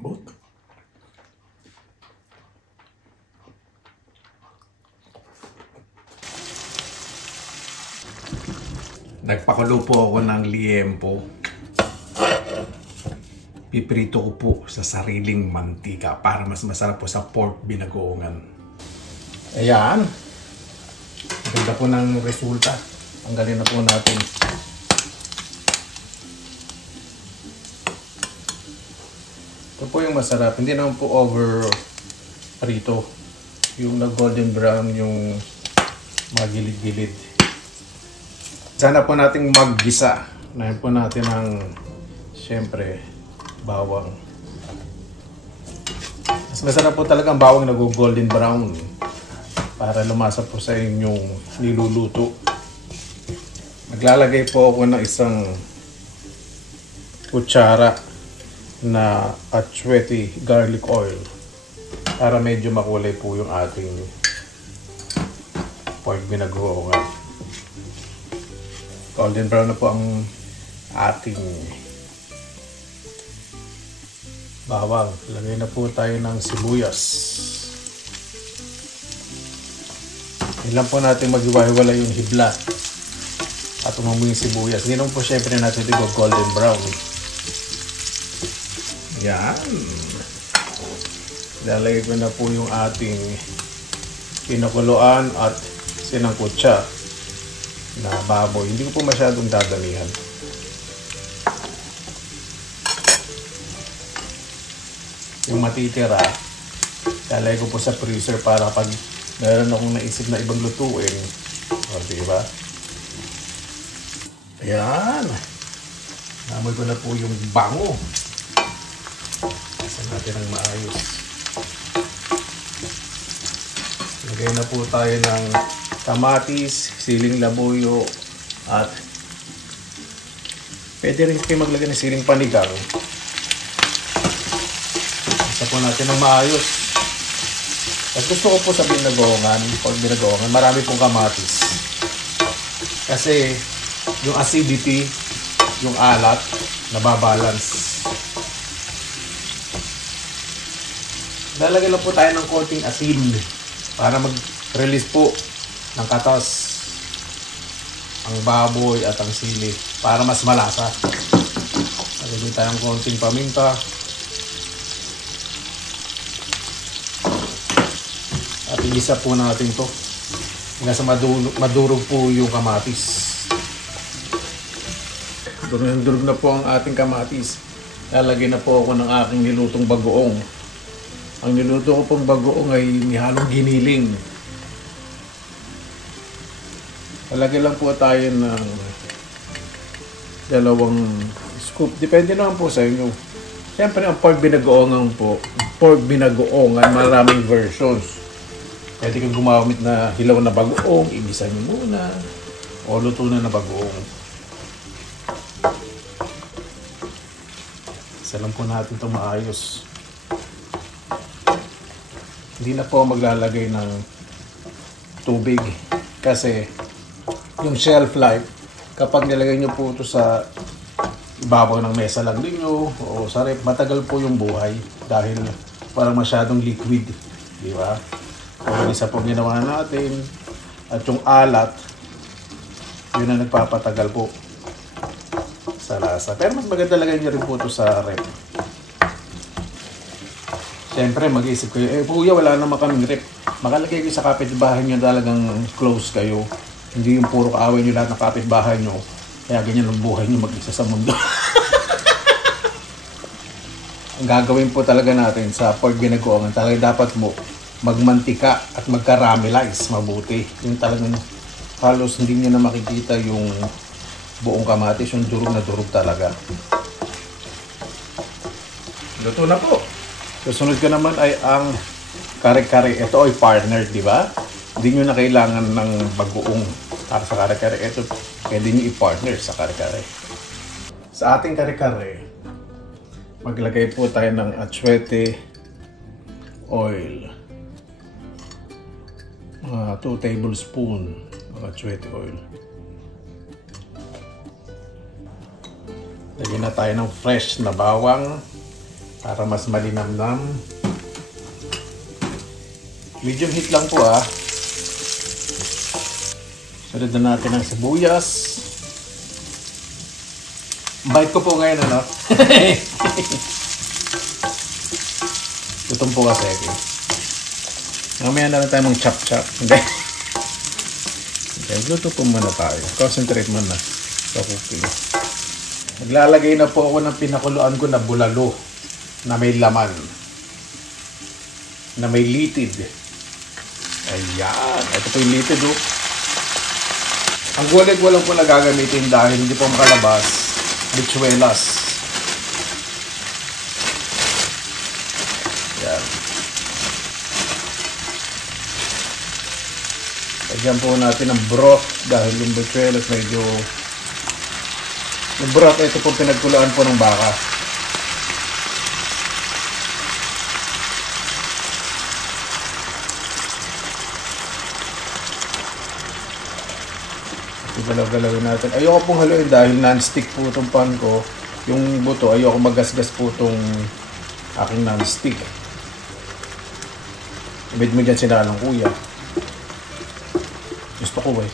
malambot. Nagpakulo po ako ng liempo. Piprito ko po sa sariling mantika para mas masarap po sa pork binagoongan. Ayan. Ganda po ng resulta. Tanggalin na po natin. Ito po yung masarap. Hindi naman po over prito. Yung na golden brown, yung magilid-gilid. Sana po nating maggisa. Unahin po natin ng, siyempre, bawang. Mas masarap po talaga ang bawang na golden brown para lumasa po sa inyong niluluto. Maglalagay po ako ng isang kutsara na atsuete garlic oil para medyo makulay po yung ating pork binagoongan. Golden brown na po ang ating bawang. Lagay na po tayo ng sibuyas. Ilan po natin maghiwa-hiwala yung hibla at umumoy yung sibuyas. Hindi naman po syempre natin ito golden brown. Yan. Lalagay ko na po yung ating pinakuluan at sinangkutsa na baboy. Hindi ko po masyadong dadamihan. Yung matitira, lalagay ko po sa freezer para pag meron akong naisip na ibang lutuin. O, diba? Ayan. Namoy ko na po yung bango. Isa natin ang maayos. Lagay na po tayo ng kamatis, siling labuyo, at pwede rin kayo maglagay ng siling panigang. Isa po natin ng maayos. At gusto ko po sa binagoongan, pag binagoongan, marami pong kamatis. Kasi yung acidity, yung alat, nababalance. Lalagay lang po tayo ng konting asin para mag-release po ng katas ang baboy at ang sili para mas malasa. Lagay tayo ng konting paminta. At igisa po natin to hanggang sa madurog po yung kamatis. Durog na po ang ating kamatis. Lalagay na po ako ng aking nilutong bagoong. Ang niluto ko pong bagoong ay nihalong giniling. Lalagay lang po tayo ng 2 scoop. Depende naman po sa inyo. Siyempre ang pork binagoongan po, pork binagoongan, maraming versions. Pwede kang gumamit na hilaw na bagoong, igisa nyo muna, o luto na bagoong. Isa lang po natin itong maayos. Hindi na po maglalagay ng tubig kasi yung shelf life, kapag nilagay nyo po ito sa ibabaw ng mesa lang ninyo o sa rep, matagal po yung buhay dahil parang masyadong liquid, di ba? Kung isa po ginawa natin at yung alat, yun na nagpapatagal po sa lasa. Pero mas maganda lagay nyo rin po ito sa rep. Siyempre mag-iisip kayo, kuya wala naman kaming rep. Makalagay kayo sa kapitbahay nyo, talagang close kayo. Hindi yung puro kaaway nyo lahat ng kapitbahay nyo. Kaya ganyan ang buhay nyo mag-isa sa mundo. Ang gagawin po talaga natin sa pork binagoongan, talaga dapat mo magmantika at mag-caramelize mabuti. Yung talagang halos hindi nyo na makikita yung buong kamatis, yung durog na durog talaga. Luto na po. Susunod ko naman ay ang kare-kare. Ito ay partner, di ba? Hindi nyo na kailangan ng bagoong para sa kare-kare. Ito, pwede nyo i-partner sa kare-kare. Sa ating kare-kare, maglagay po tayo ng atsuete oil. 2 tablespoon ng atsuete oil. Lagyan na tayo ng fresh na bawang. para mas malinamnam. Medium heat lang po ah. Sunod na natin ang sibuyas. Bite ko po ngayon ano. Gutom po kasi. Mamaya na lang tayo mong chop-chop. Hindi. Okay, luto po muna tayo. Concentrate muna sa cooking. Naglalagay na po ako ng pinakuluan ko na bulalo na may laman. Na may litid. Ayan. Ito po yung litid oh. Ang gulay ko lang po na gagamitin dahil hindi po makalabas. Bichuelas. Ayan. Lagyan po natin ng broth dahil yung bichuelas medyo... Yung broth, ito po pinagkulaan po ng baka. Galaw-galawin natin. Ayoko pong haluin dahil non-stick po itong pan ko. Yung buto, ayoko magasgas po itong aking non-stick. Ibig mo dyan sinalang kuya. Gusto ko eh.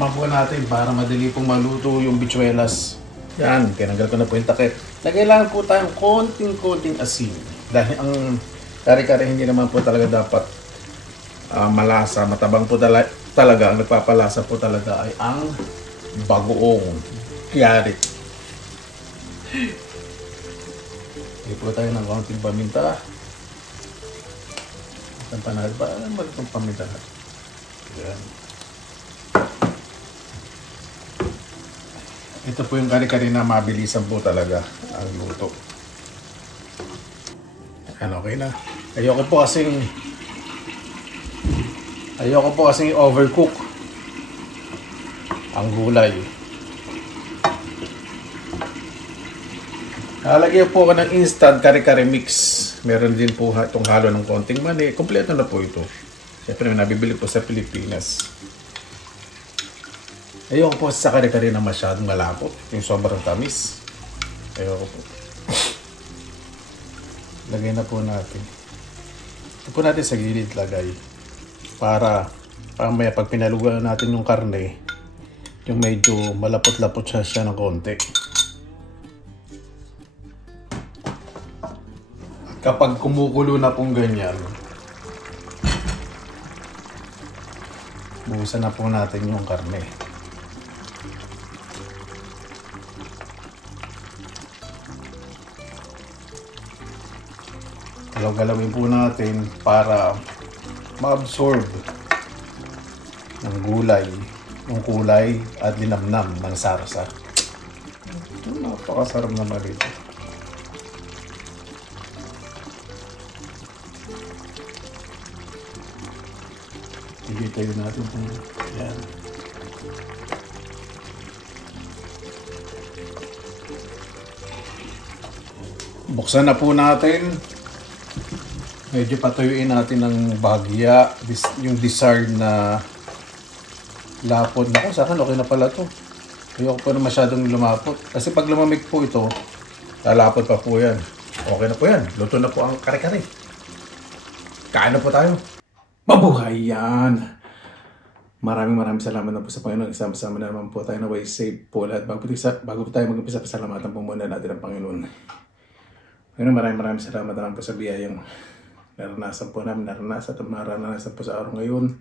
Mabuo natin para madali pong maluto yung bichuelas. Yan, tinanggal ko na po yung takip. Nagkailangan po tayong konting-konting asin. Dahil ang kare-kare hindi naman po talaga dapat malasa, matabang po talaga. Ang nagpapalasa po talaga ay ang bagoong kiyarit. Hindi po tayo ng konting paminta. Ang panahal ba? Alam mo itong paminta natin. Yan. Ito po yung kare-kare na mabilisan po talaga ang luto. Ano, okay na. Ayoko po kasing overcook ang gulay. Lalagyan po ako ng instant kare-kare mix. Meron din po itong halo ng konting mani. Kompleto na po ito. Siyempre nabibili po sa Pilipinas. Ayoko po sa kare-kare na masyadong malapot. Yung sobrang tamis. Ayoko po. Lagay na po natin. Ito po natin sa gilid lagay. Para mamaya pag pinalugan natin yung karne, yung medyo malapot-lapot siya ng konti. At kapag kumukulo na pong ganyan, buhusan na po natin yung karne. Galaw-galawin po natin para ma-absorb ng gulay, yung kulay at linamnam ng sarsa. Napakasarap naman ito. Tigil-tigil natin ito. Yan. Buksan na po natin. Medyo patuyuin natin ng bahagya, yung desired na lapot. Naku, sa akin okay na pala ito. Ayoko po na masyadong lumapot. Kasi pag lumamig po ito, lalapot pa po yan. Okay na po yan. Luto na po ang kare-kare. Kain na po tayo. Mabuhay yan! Maraming salamat na po sa Panginoon. Isama-sama na naman po tayo na way safe po lahat. Bago po tayo mag-umpisa, pasalamatan po muna natin ang Panginoon. Panginoon, maraming salamat na lang po sa biyayang naranasan po namin, naranasan po sa araw ngayon.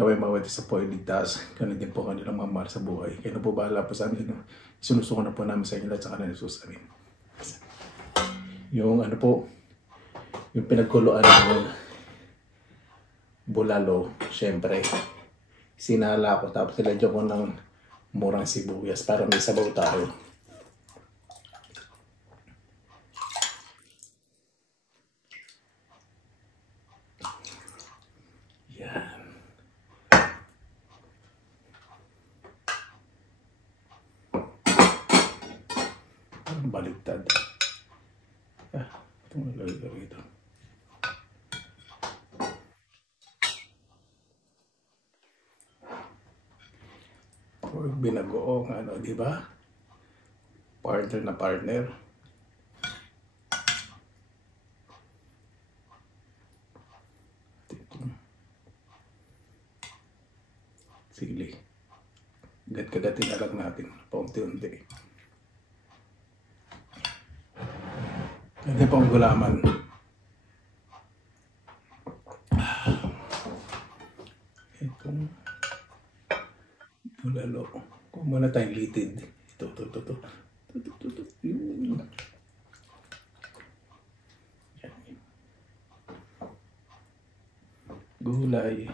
Naway mawat isa po ay ligtas. Ganun din po kanilang mga mahal sa buhay. Kaya na po bahala po sa amin. Sinusuko na po namin sa inyo lahat sa kanila Jesus. Amin. Yung ano po, yung pinagkuluan ng bulalo, syempre, sinala ko. Tapos nilagyan ko ng murang sibuyas para may sabaw tayo. Baligtad. Ito mo lalagay rito. Pork binagoong ano, di ba? Partner na partner. Sili. Gat-kagatin na lang natin. Paunti-unti. Hindi pang gulaman. Itong bulalo. Kung muna tayong litid. Ito. Yun. Gulay.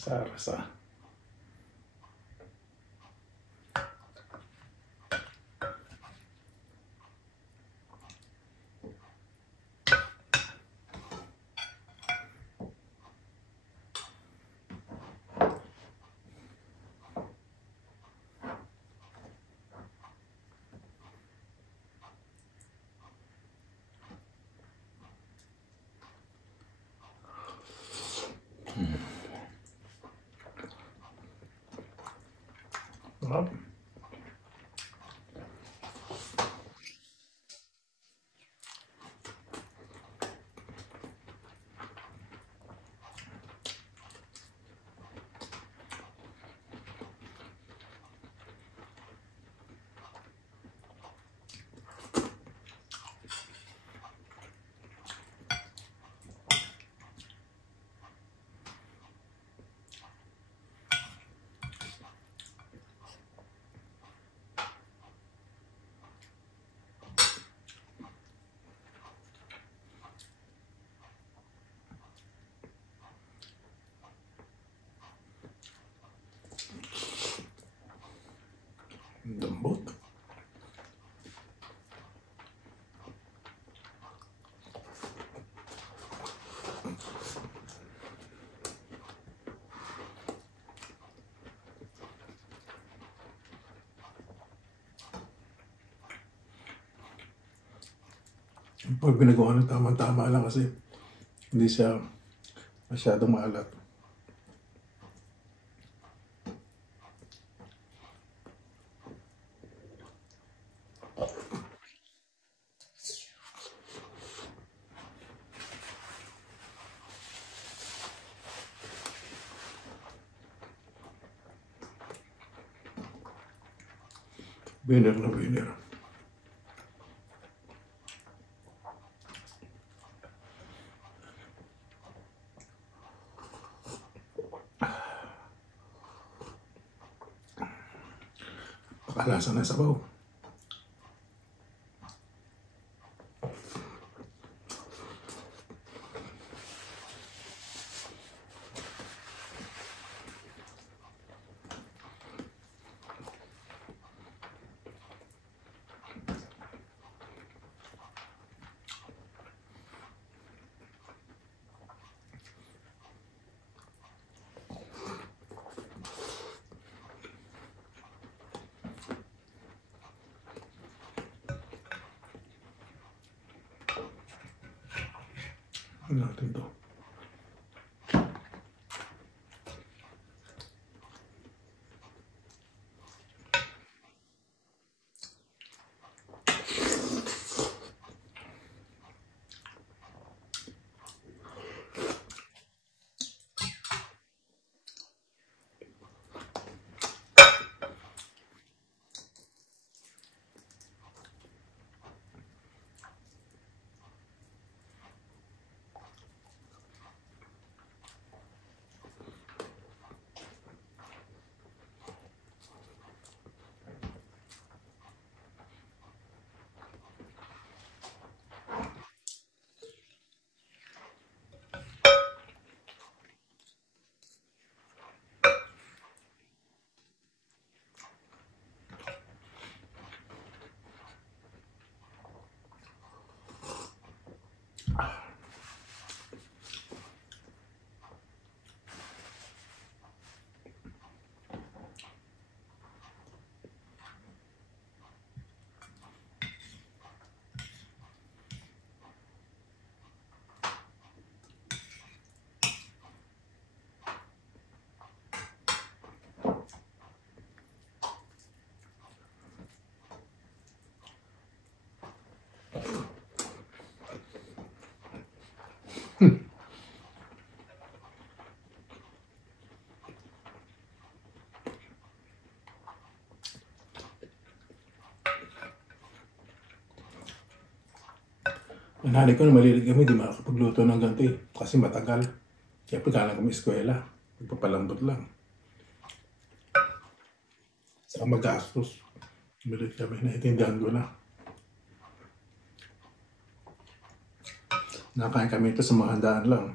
Sarsa. Sarap. Lambot. Pag ginagawa ng tama-tama lang kasi hindi siya masyadong maalat. Winner na winner. Pakalasa ng sabaw. Ano natin to? Ang nanay ko na malilig kami, di makakapagluto ng ganito eh. Kasi matagal. Kaya pagkala kami eskwela, magpapalambot lang. Saka magastos. Malilig kami, naiintindihan ko na. Nakain kami ito sa mga handaan lang.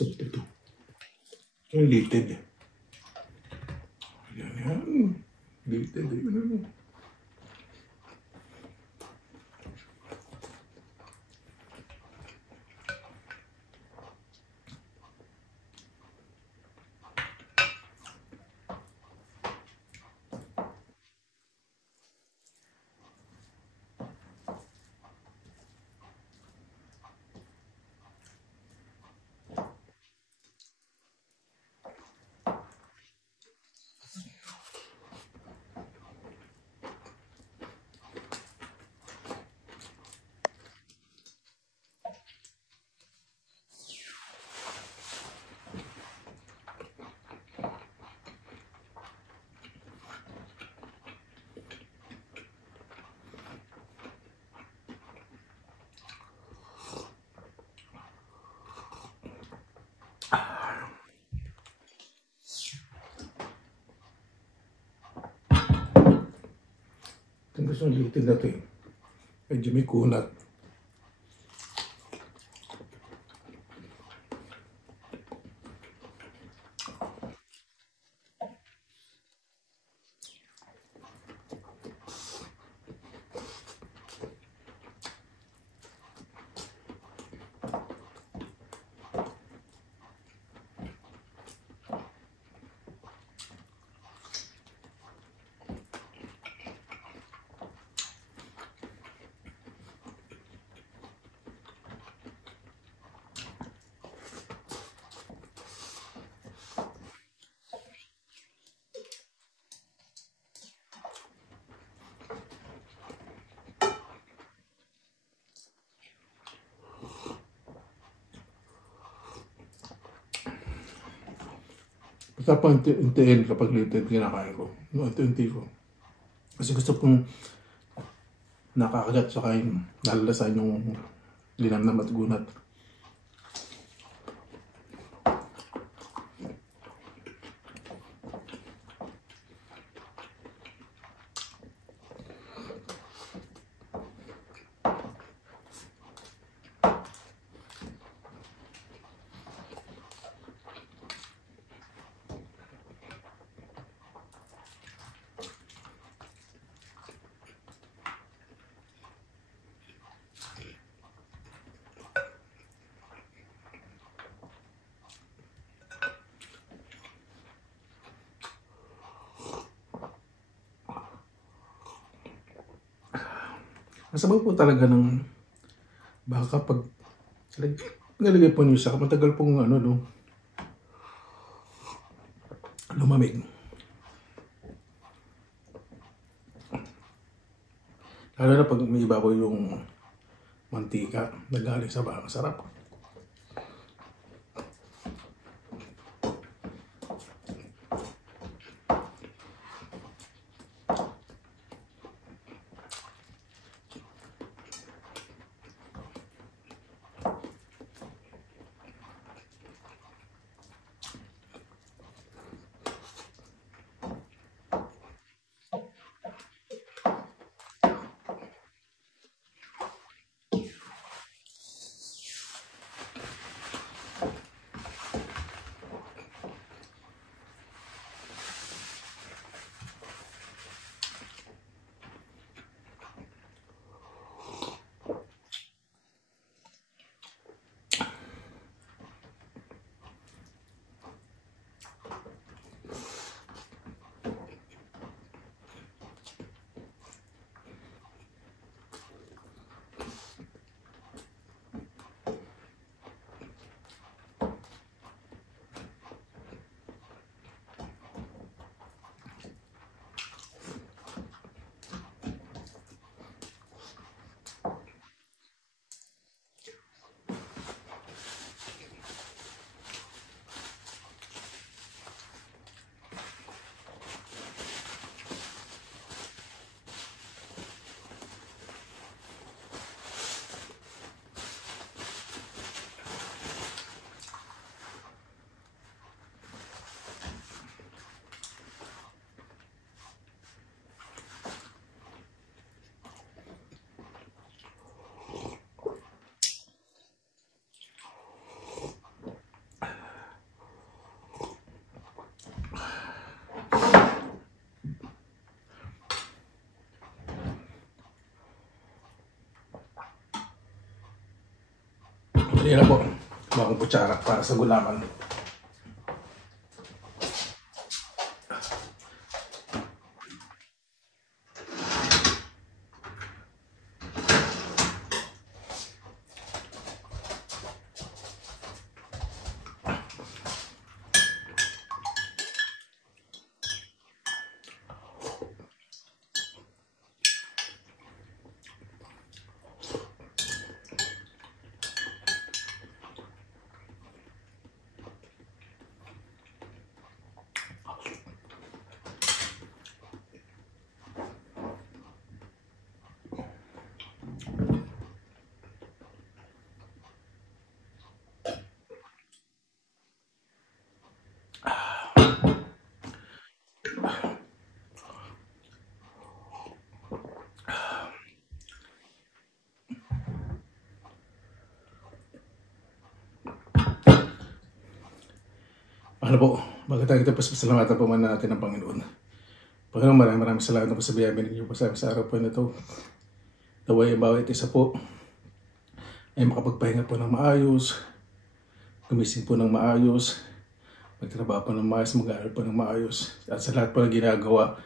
Ito. Related. Yan. Related. Yun. Ito gusto ng related na ito eh. Medyo may kunat. Basta pa unti-untiin kapag related kinakain ko. Unti-unti ko. Kasi gusto kong nakakagat sa kain. Nalalasan yung linamnam at gunat. Masabaw po talaga ng baka pag nalagay po niyo sa matagal pong ano, no, lumamig. Lalo na pag may ibabaw yung mantika na galing sa baka, sarap. Yan na po, bagong kutsara para sa gulaman. Ano po, bago tayo ito, pasalamatan po muna natin ang Panginoon. Panginoon, maraming salamat po sa biyaya ninyo po sa araw po na ito. Naway ang bawat isa po ay makapagpahinga po ng maayos, gumising po ng maayos, magtrabaho po ng maayos, mag-aaral po ng maayos. At sa lahat po na ginagawa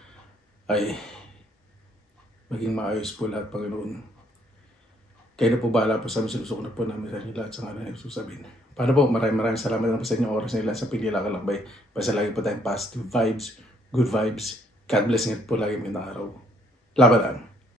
ay maging maayos po lahat, Panginoon. Kaya na po bahala po sa amin, sinusok na po namin sa inyo lahat sa ngalan na sasabihin. Paano po, maraming salamat na po sa inyong oras nila sa Pili Kalakbay. Basta lagi po tayong positive vibes, good vibes. God bless po lagi may araw. Laban lang.